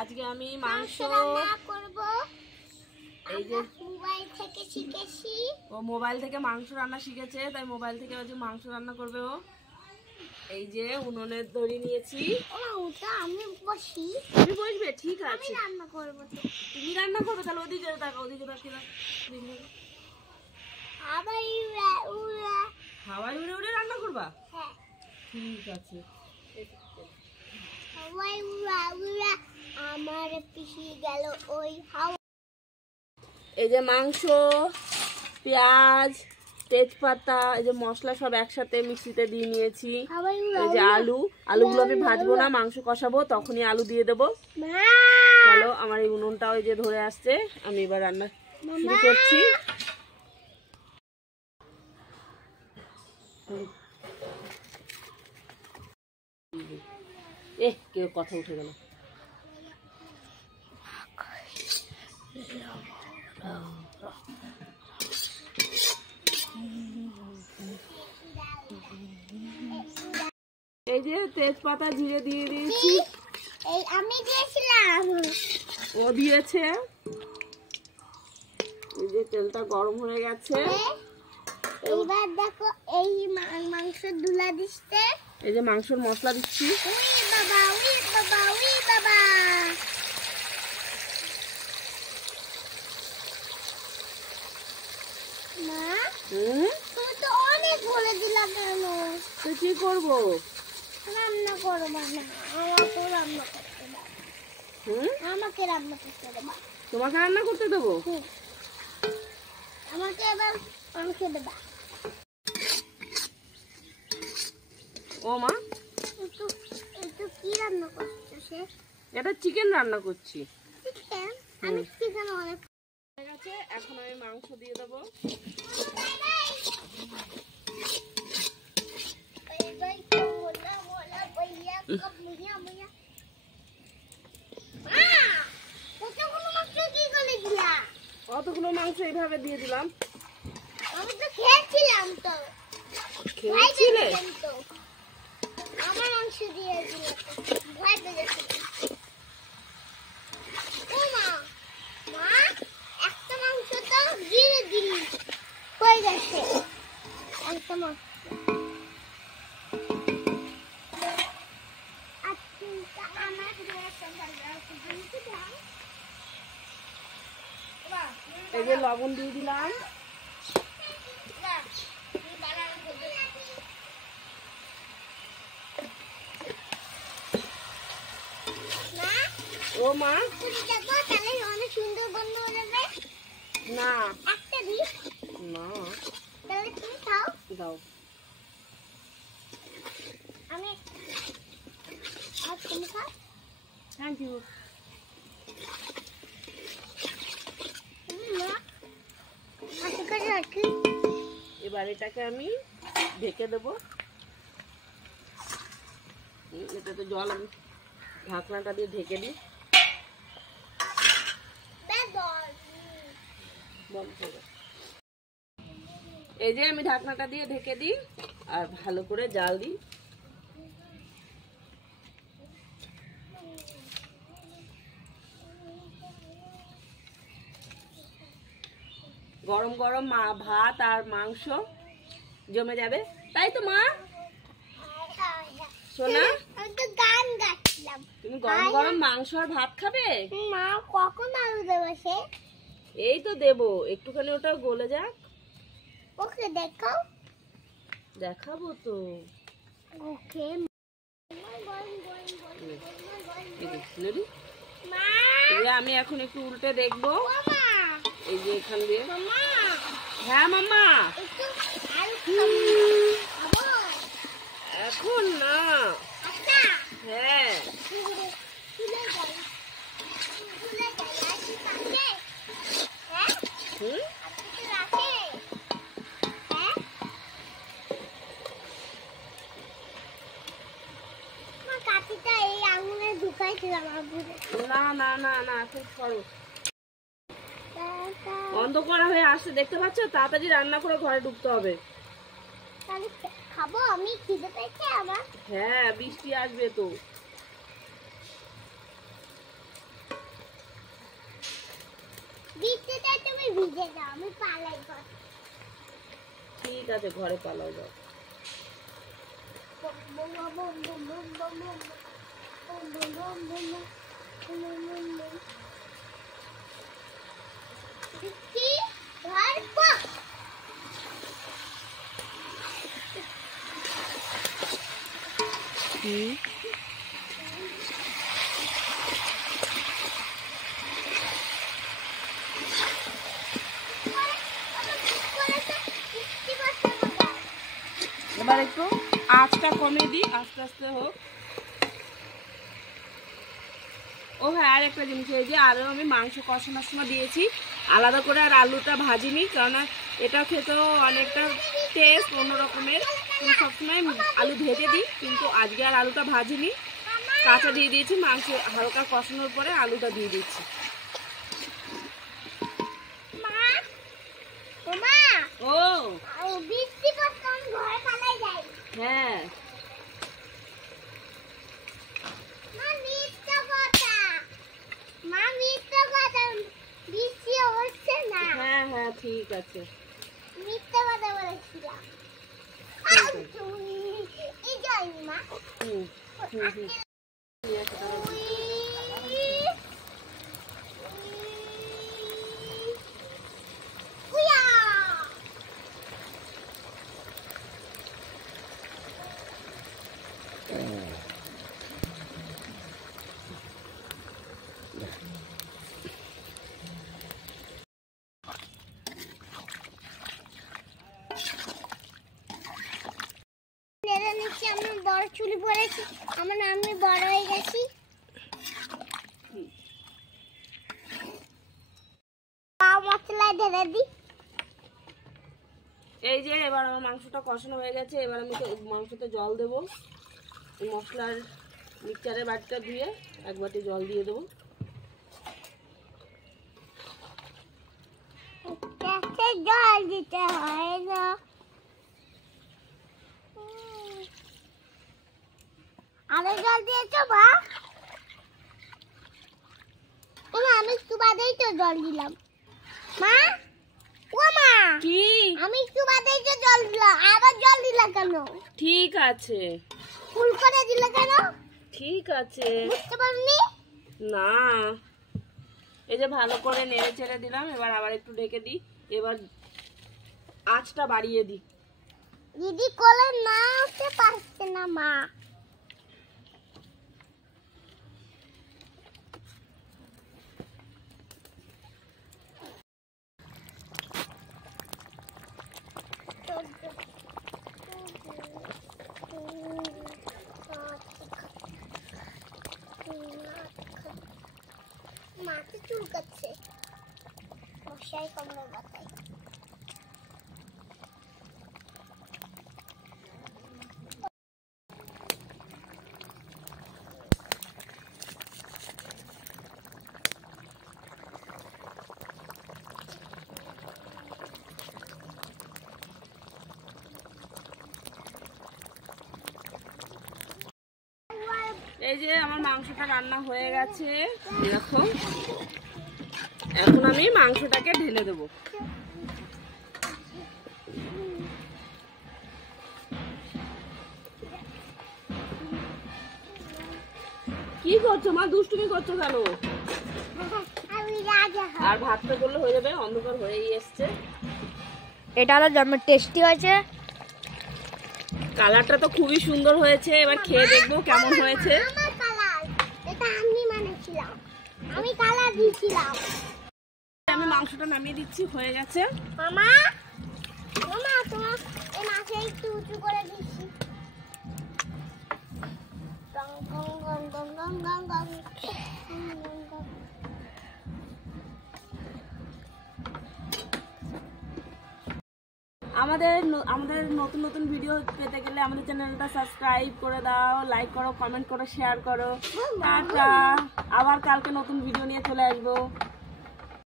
আজকে আমি মাংস রান্না করব। এই যে মোবাইল থেকে শিখেছি। ও মোবাইল থেকে মাংস রান্না শিখেছে, তাই মোবাইল থেকে আজ মাংস রান্না করবে ও। এই যে উনুনের দড়ি নিয়েছি। ওটা আমি বসি। তুমি বসবে? ঠিক আমি আছে, রান্না করব। তো তুমি রান্না করবে, তাহলে ওদিকে তাকাও, ওদিকে তাকিয়ে আবার উড়া হাওয়ায় উড়ে উড়ে রান্না করবা? হ্যাঁ, ঠিক আছে। হাওয়াই উড়া আমার পিছি গেল ওই হাওয়া। এই যে মাংস, পেঁয়াজ, তেজপাতা, এই যে মশলা সব একসাথে মিক্সিতে দিয়ে নিয়েছি। এই যে আলুগুলো আমি ভাজবো না, মাংস কষাবো, তখনই আলু দিয়ে দেবো। চলো, আমার এই উনুনটাও এই যে ধরে আসছে, আমি এবার রান্না শুরু করছি। কেউ কথা উঠে গেল। এই যে তেজপাতা জিরে দিয়ে দিয়েছি। এই আমি দিয়েছিলাম, ও দিয়েছে। এই যে তেলটা গরম হয়ে গেছে। এবার দেখো এই মাংস দুলা দিচ্ছে। এই যে মাংসের মশলা দিচ্ছি। উই বাবা উই বাবা উই বাবা। মা তুমি তো অনেক বলে দিলা কেন? তো কি করবো? রান্না করো না, আমাকে রান্না করতে দাও। আমাকে রান্না করতে দেবা? তোমাকে রান্না করতে দেবো? আমাকে এবার মাংস দেবা। ও মা, একটু কি রান্না করছো? সে এটা চিকেন রান্না করছি। চিকেন? আমি চিকেন অনেক হয়ে গেছে, এখন আমি মাংস দিয়ে দেবো। কতগুলো মাংস এইভাবে দিয়ে দিলাম। আমি তো খেয়েছিলাম। তো খেয়েছিলে? আমার মাংস দিয়ে দিল, ভয় পেয়ে গেছে। ও মা, মা একটা মাংস তো দিয়ে দিলি, হয়ে গেছে একটা মাংস। এই যে লবণ দিয়ে দিলাম। ও মা, তাহলে অনেক সুন্দর গন্ধ বেরোবে। না একটা দিস না, তাহলে তুমি খাও। দাও। আমি আর তুমি খাও। Thank you. এবার এটাকে আমি ঢেকে দেবো। এটাতে জল আমি ঢাকনাটা দিয়ে ঢেকে দিই। এই যে আমি ঢাকনাটা দিয়ে ঢেকে দিই আর ভালো করে জাল দিই। গরম গরম ভাত আর মাংস জমে যাবে, তাই তো মা? সোনা, আমি তো গান গাচ্ছিলাম। তুমি গরম গরম মাংস আর ভাত খাবে? মা কখন আলু দেবে সে? এই তো দেবো, একটুখানি ওটা গলে যাক। ওকে দেখাও। দেখাবো তো। ওকে আমি এখন একটু উল্টে দেখবো। মামা, এই যে এখান দিয়ে। মামা, হ্যাঁ মামা। একটু আলু খাবো। এখন না। আচ্ছা, হ্যাঁ। চলে যাই। চলে যাই। আর কি থাকে? হ্যাঁ? আপনি তো রাখে? হ্যাঁ? মা কাঠিটা এই আঙুলে ঢুকাইছিলাম আগুনে। না না না না, খুব করো। অন্ধকার হয়ে আসছে, দেখতে পাচ্ছ? তাড়াতাড়ি রান্না করে ঘরে ঢুকতে হবে। তাহলে খাবো, আমি খিদে পেয়েছে আমার। হ্যাঁ, বৃষ্টি আসবে তো। নিজে যাও, আমি পালাই। ঠিক আছে, ঘরে পালাও যাও। এবার একটু আঁচটা কমিয়ে দিই, আস্তে আস্তে হোক। ও হ্যাঁ, আর একটা জিনিস, এই যে আরও আমি মাংস কষানোর সময় দিয়েছি আলাদা করে, আর আলুটা ভাজিনি, কেননা এটা খেতেও অনেকটা টেস্ট অন্য রকমের। আমি সবসময় আলু ভেজে দিই, কিন্তু আজকে আর আলুটা ভাজিনি, কাঁচা দিয়ে দিয়েছি। মাংস হালকা কষানোর পরে আলুটা দিয়ে দিচ্ছি। ও হ্যাঁ, হ্যাঁ হ্যাঁ ঠিক আছে। মিথ্যা কথা বলেছিলাম। আমি বড় চুলি পড়েছি, আমি বড় হয়ে গেছি। মশলা ঢেলে দিই। এই যে এবার আমার মাংসটা কষানো হয়ে গেছে, এবার আমি মাংসতে জল দেবো। মশলার মিক্সচারের বাটিটা ধুয়ে এক বাটি জল দিয়ে দেবো। জল দিতে হয় না, আরো জল দিয়েছো মা? আমি একটু বাদেই তো জল দিলাম মা। ও মা, কি? আমি একটু বাদেই তো জল দিলাম, আবার জল দিলা কেন? ঠিক আছে। ফুল করে দিলা কেন? ঠিক আছে। বুঝতে পারনি? না, এই যে ভালো করে নেড়ে চেড়ে দিলাম, এবার আবার একটু ঢেকে দিই। এবার আঁচটা বাড়িয়ে দিই। দিদি কোলে না উঠতে পারছে না মা। মাথা চুলকাচ্ছে, মশাই কমলে বাতাই। এই যে আমার মাংসটা রান্না হয়ে গেছে, দেখো। এখন আমি মাংসটাকে ঢেলে দেবো। কি করছো মা? দুষ্টুমি করছো কেন? আর ভাতটা করলে হয়ে যাবে, অন্ধকার হয়েই এসছে। এটা হলো জন্মের টেস্টি হয়েছে। কালারটা তো খুবই সুন্দর হয়েছে, এবার খেয়ে দেখবো কেমন হয়েছে। আমার কালার, এটা আমি বানিয়েছিলাম, আমি কালার দিয়েছিলাম। আমি মাংসটা নামিয়ে দিচ্ছি, হয়ে গেছে। মামা, মামা তোমার এই মাছে একটু উঁচু করে দিচ্ছি। গং গং গং গং গং গং গং। আমাদের নতুন নতুন ভিডিও পেতে গেলে আমাদের চ্যানেলটা সাবস্ক্রাইব করে দাও, লাইক করো, কমেন্ট করো, শেয়ার করো। টাটা, আবার কালকে নতুন ভিডিও নিয়ে চলে আসবো।